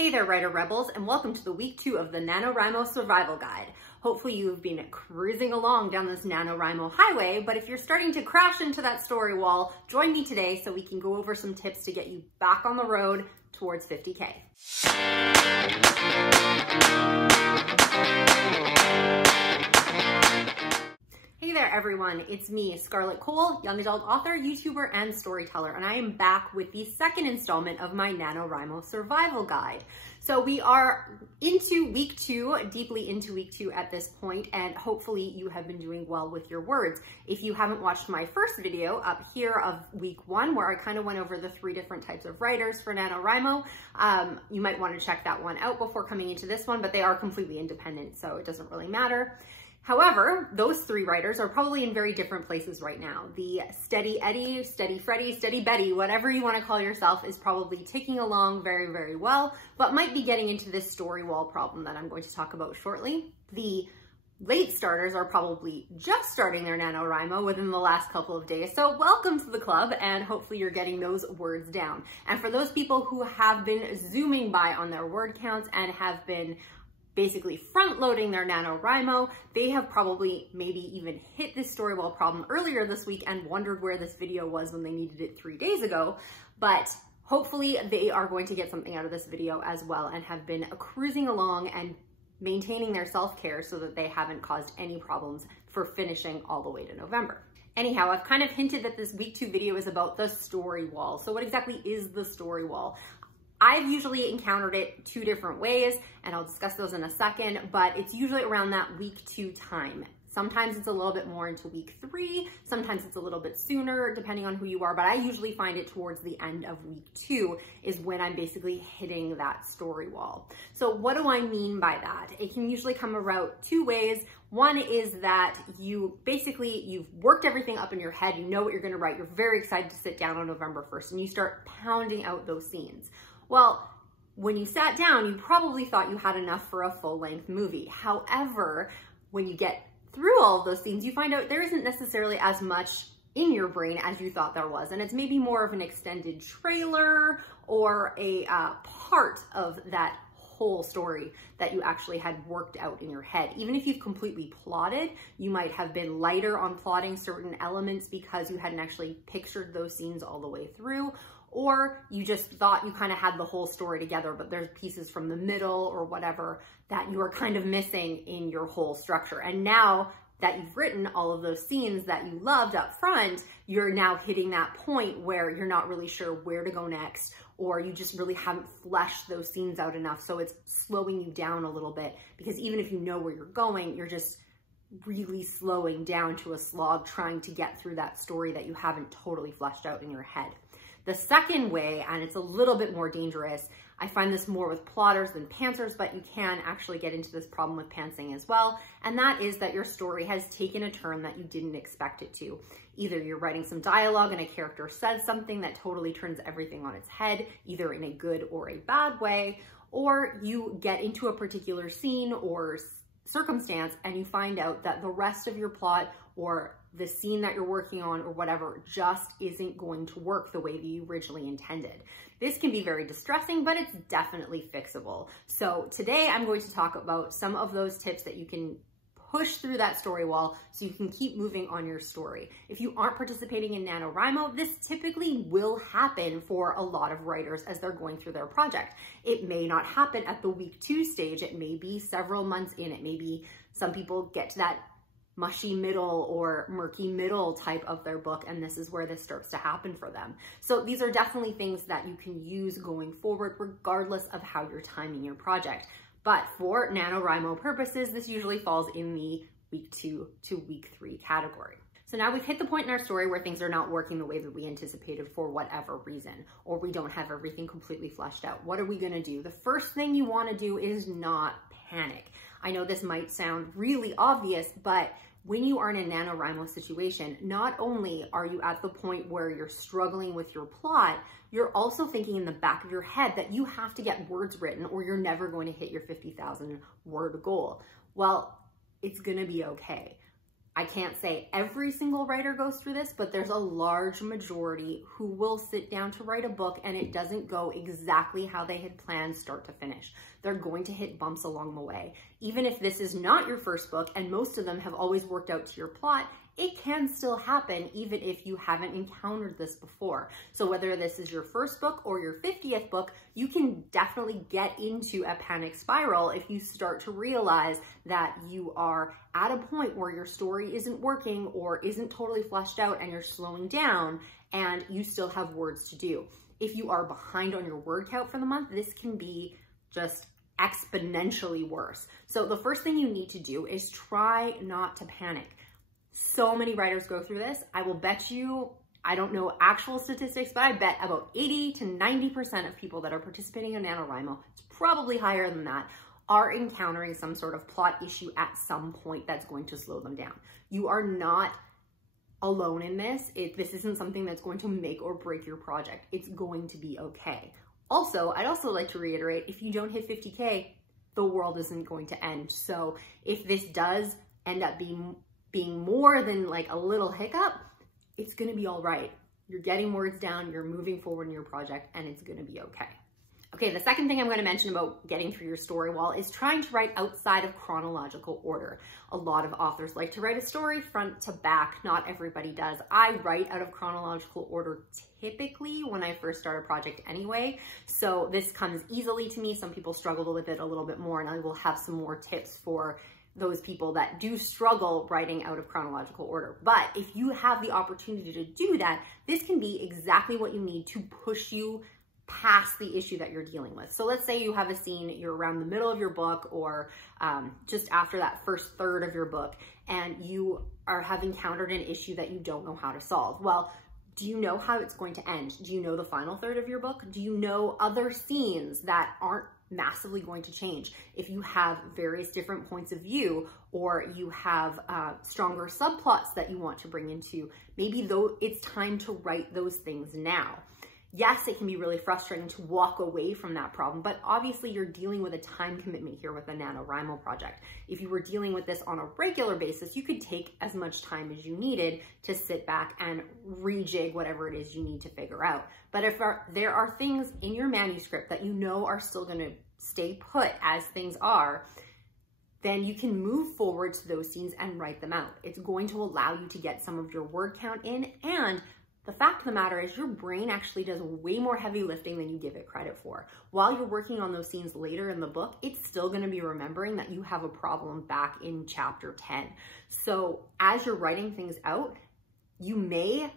Hey there, Writer Rebels, and welcome to the week 2 of the Nanowrimo Survival Guide. Hopefully you've been cruising along down this Nanowrimo highway, but if you're starting to crash into that story wall, join me today so we can go over some tips to get you back on the road towards 50K. Hey there everyone, it's me, Scarlett Kol, young adult author, YouTuber, and storyteller, and I am back with the second installment of my Nanowrimo Survival Guide. So we are into week 2, deeply into week 2 at this point, and hopefully you have been doing well with your words. If you haven't watched my first video up here of week 1, where I kind of went over the 3 different types of writers for Nanowrimo, you might want to check that one out before coming into this one, but they are completely independent, so it doesn't really matter. However, those 3 writers are probably in very different places right now. The steady Eddie, steady Freddie, steady Betty, whatever you want to call yourself, is probably ticking along very, very well, but might be getting into this story wall problem that I'm going to talk about shortly. The late starters are probably just starting their Nanowrimo within the last couple of days. So welcome to the club, and hopefully you're getting those words down. And for those people who have been zooming by on their word counts and have been basically front-loading their Nanowrimo, they have probably maybe even hit this story wall problem earlier this week and wondered where this video was when they needed it 3 days ago. But hopefully they are going to get something out of this video as well and have been cruising along and maintaining their self-care so that they haven't caused any problems for finishing all the way to November. Anyhow, I've kind of hinted that this week 2 video is about the story wall. So what exactly is the story wall? I've usually encountered it 2 different ways, and I'll discuss those in a second, but it's usually around that week 2 time. Sometimes it's a little bit more into week 3, sometimes it's a little bit sooner, depending on who you are, but I usually find it towards the end of week 2 is when I'm basically hitting that story wall. So what do I mean by that? It can usually come about 2 ways. One is that you've worked everything up in your head, you know what you're gonna write, you're very excited to sit down on November 1st, and you start pounding out those scenes. Well, when you sat down, you probably thought you had enough for a full-length movie. However, when you get through all of those scenes, you find out there isn't necessarily as much in your brain as you thought there was. And it's maybe more of an extended trailer or a part of that whole story that you actually had worked out in your head. Even if you've completely plotted, you might have been lighter on plotting certain elements because you hadn't actually pictured those scenes all the way through, or you just thought you kind of had the whole story together, but there's pieces from the middle or whatever that you are kind of missing in your whole structure. And now that you've written all of those scenes that you loved up front, you're now hitting that point where you're not really sure where to go next, or you just really haven't fleshed those scenes out enough. So it's slowing you down a little bit, because even if you know where you're going, you're just really slowing down to a slog trying to get through that story that you haven't totally fleshed out in your head. The second way, and it's a little bit more dangerous, I find this more with plotters than pantsers, but you can actually get into this problem with pantsing as well, and that is that your story has taken a turn that you didn't expect it to. Either you're writing some dialogue and a character says something that totally turns everything on its head, either in a good or a bad way, or you get into a particular scene or circumstance and you find out that the rest of your plot or the scene that you're working on or whatever just isn't going to work the way that you originally intended. This can be very distressing, but it's definitely fixable. So today I'm going to talk about some of those tips that you can push through that story wall so you can keep moving on your story. If you aren't participating in Nanowrimo, this typically will happen for a lot of writers as they're going through their project. It may not happen at the week 2 stage. It may be several months in. It may be some people get to that mushy middle or murky middle type of their book, and this is where this starts to happen for them. So these are definitely things that you can use going forward regardless of how you're timing your project. But for Nanowrimo purposes, this usually falls in the week 2 to week 3 category. So now we've hit the point in our story where things are not working the way that we anticipated for whatever reason, or we don't have everything completely fleshed out. What are we gonna do? The first thing you wanna do is not panic. I know this might sound really obvious, but when you are in a Nanowrimo situation, not only are you at the point where you're struggling with your plot, you're also thinking in the back of your head that you have to get words written or you're never going to hit your 50,000 word goal. Well, it's gonna be okay. I can't say every single writer goes through this, but there's a large majority who will sit down to write a book and it doesn't go exactly how they had planned start to finish. They're going to hit bumps along the way. Even if this is not your first book, and most of them have always worked out to your plot, it can still happen even if you haven't encountered this before. So whether this is your first book or your 50th book, you can definitely get into a panic spiral if you start to realize that you are at a point where your story isn't working or isn't totally fleshed out and you're slowing down and you still have words to do. If you are behind on your word count for the month, this can be just exponentially worse. So the first thing you need to do is try not to panic. So many writers go through this. I will bet you, I don't know actual statistics, but I bet about 80 to 90% of people that are participating in NaNoWriMo, it's probably higher than that, are encountering some sort of plot issue at some point that's going to slow them down. You are not alone in this. This isn't something that's going to make or break your project. It's going to be okay. Also, I'd also like to reiterate, if you don't hit 50K, the world isn't going to end. So if this does end up being more than like a little hiccup, it's gonna be all right. You're getting words down, you're moving forward in your project, and it's gonna be okay. Okay, the second thing I'm gonna mention about getting through your story wall is trying to write outside of chronological order. A lot of authors like to write a story front to back. Not everybody does. I write out of chronological order typically when I first start a project anyway, so this comes easily to me. Some people struggle with it a little bit more, and I will have some more tips for those people that do struggle writing out of chronological order. But if you have the opportunity to do that, this can be exactly what you need to push you past the issue that you're dealing with. So let's say you have a scene, you're around the middle of your book or just after that first third of your book, and you have encountered an issue that you don't know how to solve. Well, do you know how it's going to end? Do you know the final third of your book? Do you know other scenes that aren't massively going to change? If you have various different points of view, or you have stronger subplots that you want to bring into, maybe though it's time to write those things now. Yes, it can be really frustrating to walk away from that problem, but obviously you're dealing with a time commitment here with the NaNoWriMo project. If you were dealing with this on a regular basis, you could take as much time as you needed to sit back and rejig whatever it is you need to figure out. But if there are things in your manuscript that you know are still going to stay put as things are, then you can move forward to those scenes and write them out. It's going to allow you to get some of your word count in, and the fact of the matter is your brain actually does way more heavy lifting than you give it credit for. While you're working on those scenes later in the book, it's still going to be remembering that you have a problem back in chapter 10. So as you're writing things out, you may,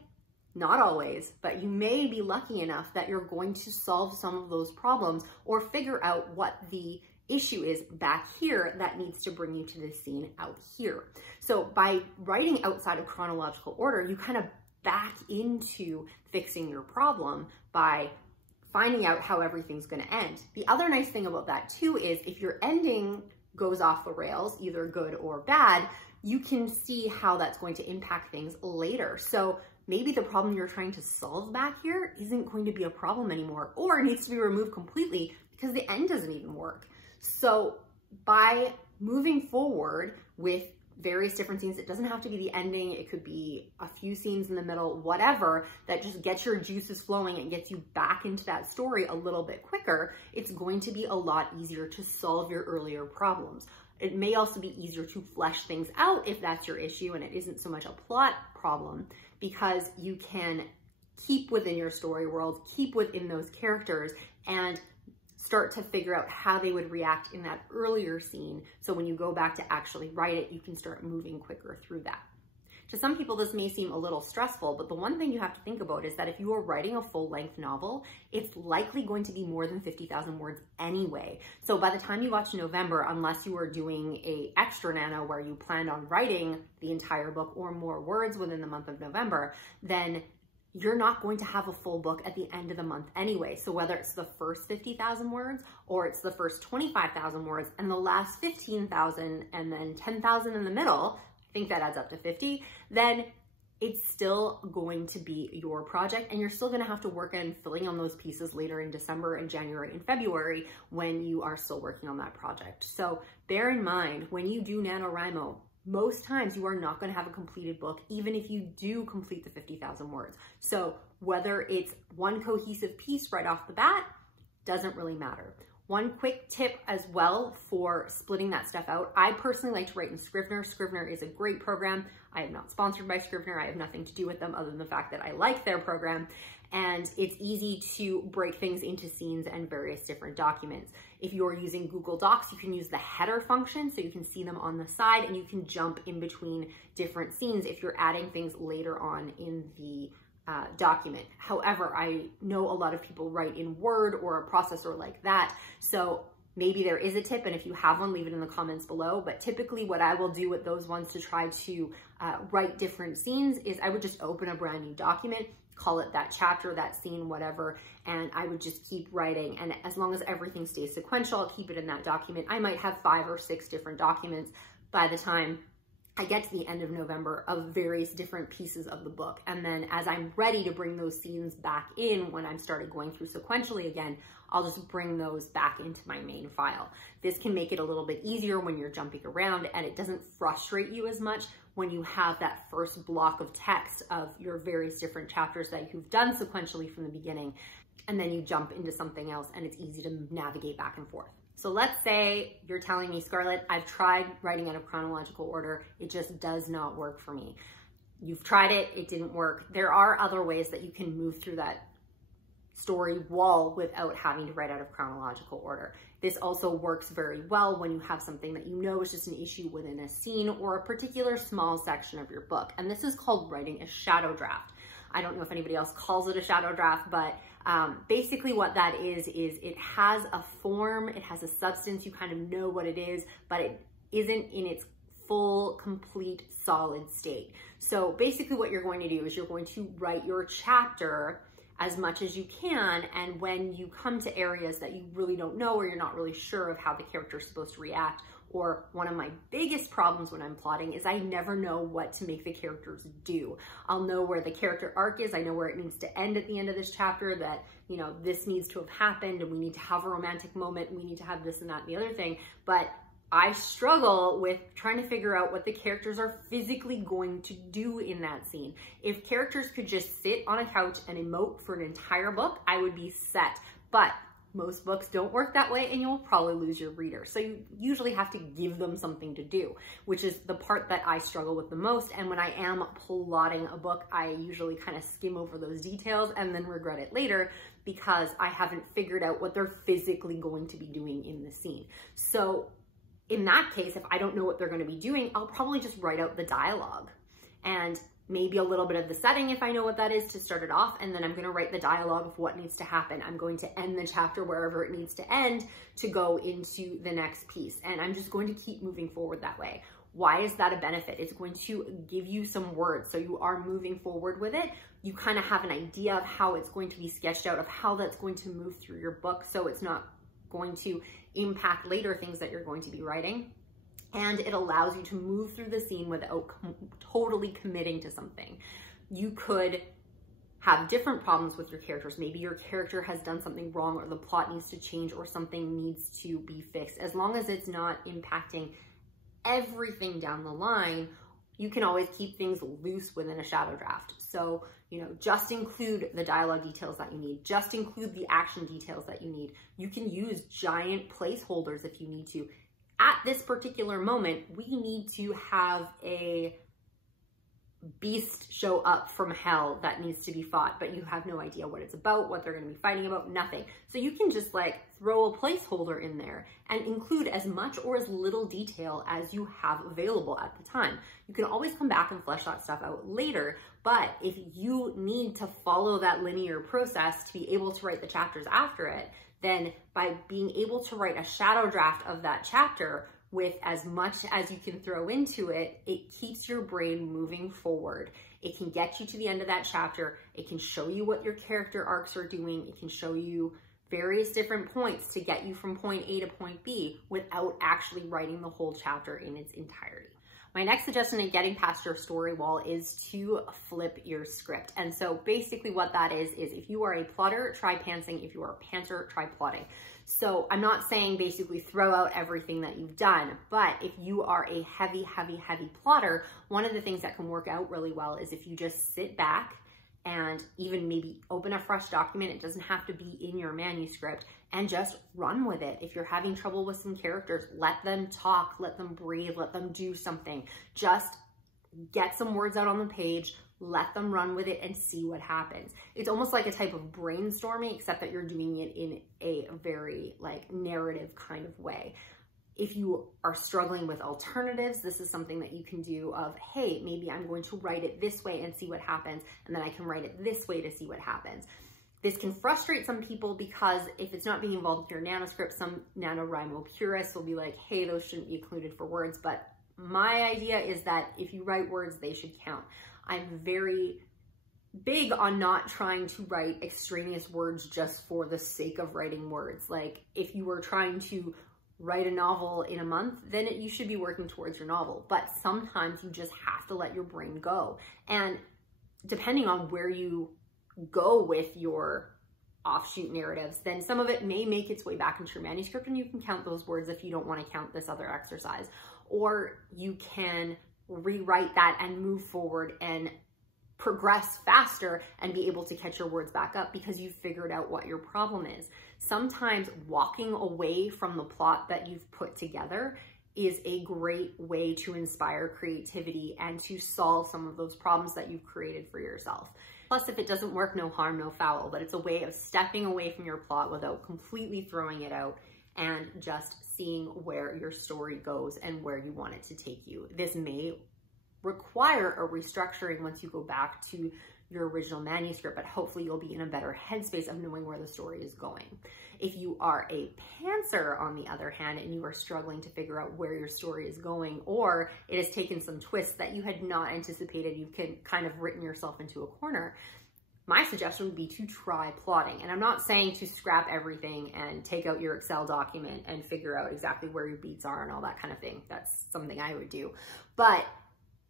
not always, but you may be lucky enough that you're going to solve some of those problems or figure out what the issue is back here that needs to bring you to this scene out here. So by writing outside of chronological order, you kind of back into fixing your problem by finding out how everything's going to end. The other nice thing about that too is if your ending goes off the rails, either good or bad, you can see how that's going to impact things later. So maybe the problem you're trying to solve back here isn't going to be a problem anymore, or needs to be removed completely because the end doesn't even work. So by moving forward with various different scenes, it doesn't have to be the ending, it could be a few scenes in the middle, whatever, that just gets your juices flowing and gets you back into that story a little bit quicker, it's going to be a lot easier to solve your earlier problems. It may also be easier to flesh things out if that's your issue and it isn't so much a plot problem, because you can keep within your story world, keep within those characters, and start to figure out how they would react in that earlier scene. So when you go back to actually write it, you can start moving quicker through that. To some people, this may seem a little stressful, but the one thing you have to think about is that if you are writing a full-length novel, it's likely going to be more than 50,000 words anyway. So by the time you watch November, unless you are doing a extra nano where you planned on writing the entire book or more words within the month of November, then you're not going to have a full book at the end of the month anyway. So whether it's the first 50,000 words or it's the first 25,000 words and the last 15,000 and then 10,000 in the middle, I think that adds up to 50, then it's still going to be your project, and you're still going to have to work on filling on those pieces later in December and January and February when you are still working on that project. So bear in mind, when you do NaNoWriMo, most times you are not going to have a completed book, even if you do complete the 50,000 words. So whether it's one cohesive piece right off the bat, doesn't really matter. One quick tip as well for splitting that stuff out. I personally like to write in Scrivener. Scrivener is a great program. I am not sponsored by Scrivener. I have nothing to do with them other than the fact that I like their program. And it's easy to break things into scenes and various different documents. If you're using Google Docs, you can use the header function so you can see them on the side, and you can jump in between different scenes if you're adding things later on in the document. However, I know a lot of people write in Word or a processor like that. So maybe there is a tip, and if you have one, leave it in the comments below. But typically what I will do with those ones to try to write different scenes is I would just open a brand new document, call it that chapter, that scene, whatever, and I would just keep writing. And as long as everything stays sequential, I'll keep it in that document. I might have 5 or 6 different documents by the time I get to the end of November of various different pieces of the book. And then as I'm ready to bring those scenes back in, when I'm started going through sequentially again, I'll just bring those back into my main file. This can make it a little bit easier when you're jumping around, and it doesn't frustrate you as much when you have that first block of text of your various different chapters that you've done sequentially from the beginning, and then you jump into something else and it's easy to navigate back and forth. So let's say you're telling me, Scarlett, I've tried writing out of chronological order. It just does not work for me. You've tried it, it didn't work. There are other ways that you can move through that story wall without having to write out of chronological order. This also works very well when you have something that you know is just an issue within a scene or a particular small section of your book. And this is called writing a shadow draft. I don't know if anybody else calls it a shadow draft, but basically what that is it has a form, it has a substance, you kind of know what it is, but it isn't in its full, complete, solid state. So basically what you're going to do is you're going to write your chapter as much as you can, and when you come to areas that you really don't know or you're not really sure of how the character is supposed to react, or one of my biggest problems when I'm plotting is I never know what to make the characters do. I'll know where the character arc is, I know where it needs to end at the end of this chapter, that, you know, this needs to have happened and we need to have a romantic moment, and we need to have this and that and the other thing, but I struggle with trying to figure out what the characters are physically going to do in that scene. If characters could just sit on a couch and emote for an entire book, I would be set. But most books don't work that way, and you'll probably lose your reader. So you usually have to give them something to do, which is the part that I struggle with the most. And when I am plotting a book, I usually kind of skim over those details and then regret it later because I haven't figured out what they're physically going to be doing in the scene. So in that case, if I don't know what they're going to be doing, I'll probably just write out the dialogue and maybe a little bit of the setting if I know what that is to start it off, and then I'm going to write the dialogue of what needs to happen. I'm going to end the chapter wherever it needs to end to go into the next piece, and I'm just going to keep moving forward that way. Why is that a benefit? It's going to give you some words, so you are moving forward with it. You kind of have an idea of how it's going to be sketched out, of how that's going to move through your book, so it's not going to impact later things that you're going to be writing. And it allows you to move through the scene without totally committing to something. You could have different problems with your characters. Maybe your character has done something wrong, or the plot needs to change, or something needs to be fixed. As long as it's not impacting everything down the line, you can always keep things loose within a shadow draft. So, you know, just include the dialogue details that you need. Just include the action details that you need. You can use giant placeholders if you need to. At this particular moment, we need to have a beast show up from hell that needs to be fought, but you have no idea what it's about, what they're going to be fighting about, nothing. So you can just like throw a placeholder in there and include as much or as little detail as you have available at the time. You can always come back and flesh that stuff out later, but if you need to follow that linear process to be able to write the chapters after it, then by being able to write a shadow draft of that chapter with as much as you can throw into it, it keeps your brain moving forward. It can get you to the end of that chapter. It can show you what your character arcs are doing. It can show you various different points to get you from point A to point B without actually writing the whole chapter in its entirety. My next suggestion in getting past your story wall is to flip your script. And so basically what that is if you are a plotter, try pantsing. If you are a pantser, try plotting. So I'm not saying basically throw out everything that you've done, but if you are a heavy plotter, one of the things that can work out really well is if you just sit back and even maybe open a fresh document. It doesn't have to be in your manuscript, and just run with it. If you're having trouble with some characters, let them talk, let them breathe, let them do something. Just get some words out on the page, let them run with it and see what happens. It's almost like a type of brainstorming, except that you're doing it in a very like narrative kind of way. If you are struggling with alternatives, this is something that you can do of, hey, maybe I'm going to write it this way and see what happens, and then I can write it this way to see what happens. This can frustrate some people because if it's not being involved in your nanoscript, some NaNoWriMo purists will be like, hey, those shouldn't be included for words. But my idea is that if you write words, they should count. I'm very big on not trying to write extraneous words just for the sake of writing words. Like if you were trying to write a novel in a month, then you should be working towards your novel. But sometimes you just have to let your brain go. And depending on where you go with your offshoot narratives, then some of it may make its way back into your manuscript, and you can count those words if you don't want to count this other exercise. Or you can rewrite that and move forward and progress faster and be able to catch your words back up because you've figured out what your problem is. Sometimes walking away from the plot that you've put together is a great way to inspire creativity and to solve some of those problems that you've created for yourself. Plus, if it doesn't work, no harm, no foul, but it's a way of stepping away from your plot without completely throwing it out and just seeing where your story goes and where you want it to take you. This may require a restructuring once you go back to your original manuscript, but hopefully you'll be in a better headspace of knowing where the story is going. If you are a pantser, on the other hand, and you are struggling to figure out where your story is going, or it has taken some twists that you had not anticipated, you've kind of written yourself into a corner, my suggestion would be to try plotting. And I'm not saying to scrap everything and take out your Excel document and figure out exactly where your beats are and all that kind of thing. That's something I would do. But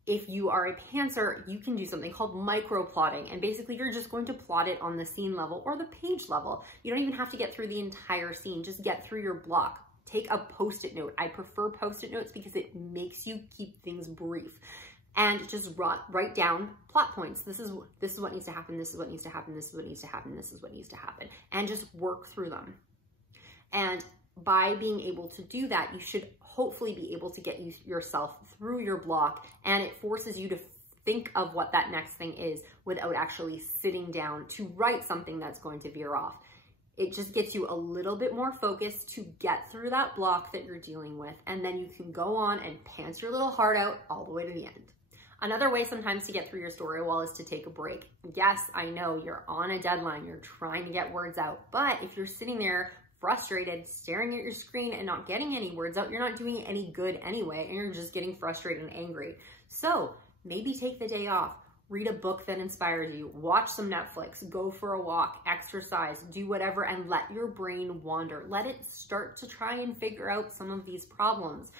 if you are a pantser, you can do something called micro plotting. And basically you're just going to plot it on the scene level or the page level. You don't even have to get through the entire scene. Just get through your block. Take a Post-it note. I prefer Post-it notes because it makes you keep things brief. And just write down plot points. This is what needs to happen. This is what needs to happen. This is what needs to happen. This is what needs to happen. And just work through them. And by being able to do that, you should hopefully be able to get yourself through your block, and it forces you to think of what that next thing is without actually sitting down to write something that's going to veer off. It just gets you a little bit more focused to get through that block that you're dealing with, and then you can go on and pants your little heart out all the way to the end. Another way sometimes to get through your story wall is to take a break. Yes, I know you're on a deadline, you're trying to get words out, but if you're sitting there frustrated, staring at your screen and not getting any words out, you're not doing any good anyway, and you're just getting frustrated and angry. So maybe take the day off, read a book that inspires you, watch some Netflix, go for a walk, exercise, do whatever, and let your brain wander. Let it start to try and figure out some of these problems.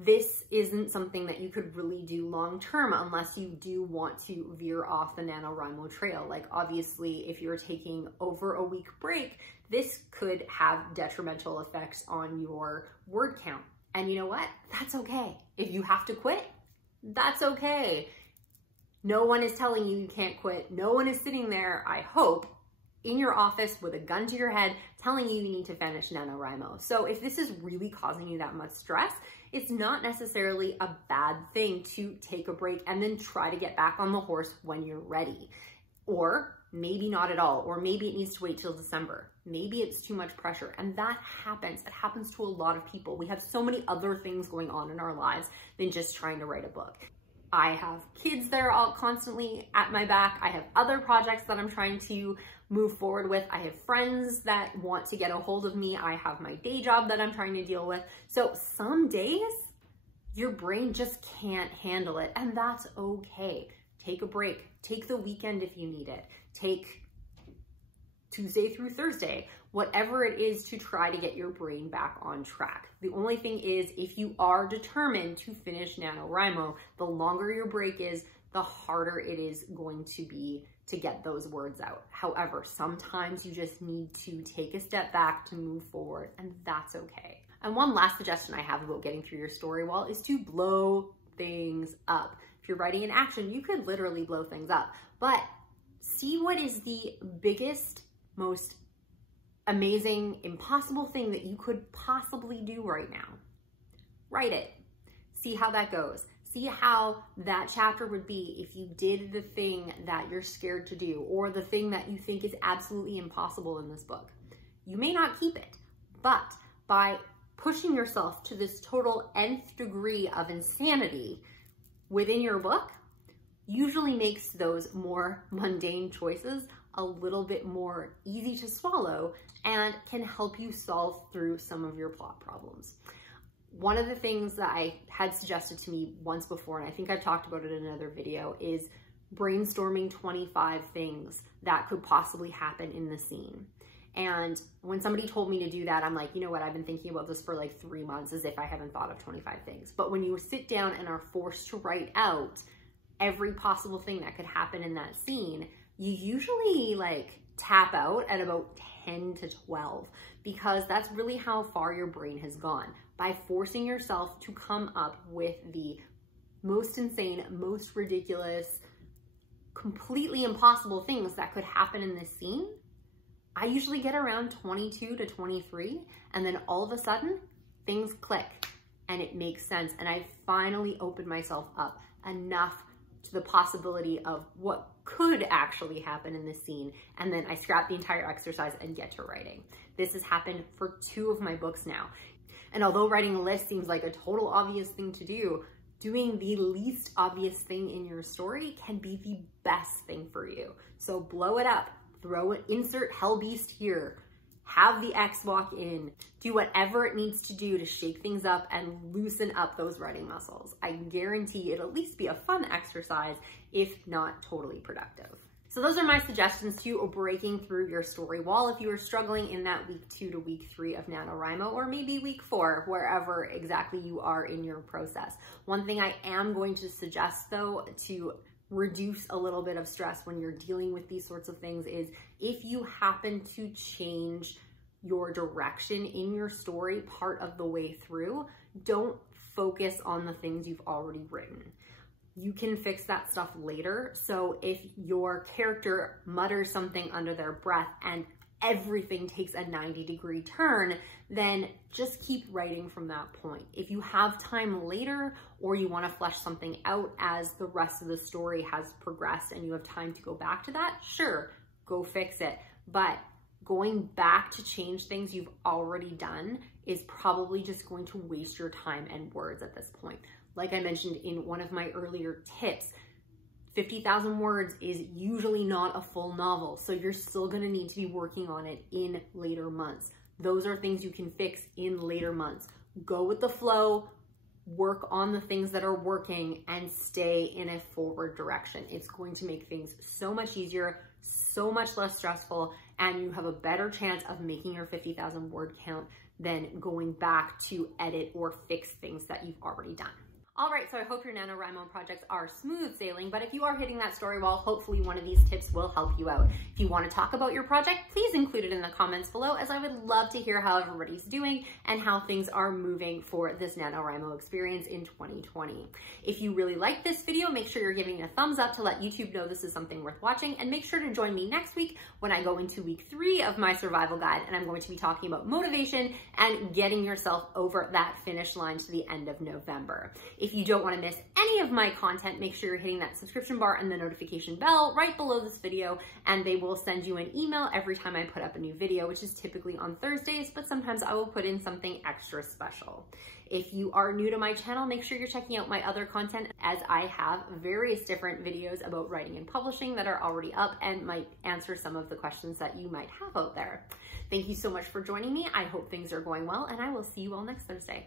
This isn't something that you could really do long term unless you do want to veer off the NaNoWriMo trail. Like obviously, if you're taking over a week break, this could have detrimental effects on your word count. And you know what? That's okay. If you have to quit, that's okay. No one is telling you you can't quit. No one is sitting there, I hope, in your office with a gun to your head telling you need to finish NaNoWriMo. So if this is really causing you that much stress, it's not necessarily a bad thing to take a break and then try to get back on the horse when you're ready. Or maybe not at all, or maybe it needs to wait till December. Maybe it's too much pressure, and that happens. It happens to a lot of people. We have so many other things going on in our lives than just trying to write a book. I have kids that are all constantly at my back. I have other projects that I'm trying to move forward with. I have friends that want to get a hold of me. I have my day job that I'm trying to deal with. So some days your brain just can't handle it, and that's okay. Take a break. Take the weekend if you need it. Take Tuesday through Thursday, whatever it is to try to get your brain back on track. The only thing is, if you are determined to finish NaNoWriMo, the longer your break is, the harder it is going to be to get those words out. However, sometimes you just need to take a step back to move forward, and that's okay. And one last suggestion I have about getting through your story wall is to blow things up. If you're writing an action, you could literally blow things up, but see what is the biggest, most amazing, impossible thing that you could possibly do right now. Write it. See how that goes. See how that chapter would be if you did the thing that you're scared to do, or the thing that you think is absolutely impossible in this book. You may not keep it, but by pushing yourself to this total nth degree of insanity within your book usually makes those more mundane choices a little bit more easy to swallow and can help you solve through some of your plot problems. One of the things that I had suggested to me once before, and I think I've talked about it in another video, is brainstorming 25 things that could possibly happen in the scene. And when somebody told me to do that, I'm like, you know what, I've been thinking about this for like 3 months, as if I haven't thought of 25 things. But when you sit down and are forced to write out every possible thing that could happen in that scene, you usually like tap out at about 10 to 12, because that's really how far your brain has gone. By forcing yourself to come up with the most insane, most ridiculous, completely impossible things that could happen in this scene, I usually get around 22 to 23, and then all of a sudden things click and it makes sense. And I finally opened myself up enough to the possibility of what could actually happen in this scene. And then I scrap the entire exercise and get to writing. This has happened for 2 of my books now. And although writing a list seems like a total obvious thing to do, doing the least obvious thing in your story can be the best thing for you. So blow it up, throw it, insert hell beast here, have the X walk in, do whatever it needs to do to shake things up and loosen up those writing muscles. I guarantee it'll at least be a fun exercise, if not totally productive. So those are my suggestions to breaking through your story wall if you are struggling in that week 2 to week 3 of NaNoWriMo, or maybe week 4, wherever exactly you are in your process. One thing I am going to suggest though, to reduce a little bit of stress when you're dealing with these sorts of things, is if you happen to change your direction in your story part of the way through, don't focus on the things you've already written. You can fix that stuff later. So if your character mutters something under their breath and everything takes a 90-degree turn, then just keep writing from that point. If you have time later, or you want to flesh something out as the rest of the story has progressed and you have time to go back to that, sure, go fix it. But going back to change things you've already done is probably just going to waste your time and words at this point. Like I mentioned in one of my earlier tips, 50,000 words is usually not a full novel, so you're still gonna need to be working on it in later months. Those are things you can fix in later months. Go with the flow, work on the things that are working, and stay in a forward direction. It's going to make things so much easier, so much less stressful, and you have a better chance of making your 50,000 word count than going back to edit or fix things that you've already done. All right, so I hope your NaNoWriMo projects are smooth sailing, but if you are hitting that story wall, hopefully one of these tips will help you out. If you want to talk about your project, please include it in the comments below, as I would love to hear how everybody's doing and how things are moving for this NaNoWriMo experience in 2020. If you really like this video, make sure you're giving it a thumbs up to let YouTube know this is something worth watching, and make sure to join me next week when I go into week 3 of my survival guide, and I'm going to be talking about motivation and getting yourself over that finish line to the end of November. If you don't want to miss any of my content, make sure you're hitting that subscription bar and the notification bell right below this video, and they will send you an email every time I put up a new video, which is typically on Thursdays, but sometimes I will put in something extra special. If you are new to my channel, make sure you're checking out my other content, as I have various different videos about writing and publishing that are already up and might answer some of the questions that you might have out there. Thank you so much for joining me. I hope things are going well, and I will see you all next Thursday.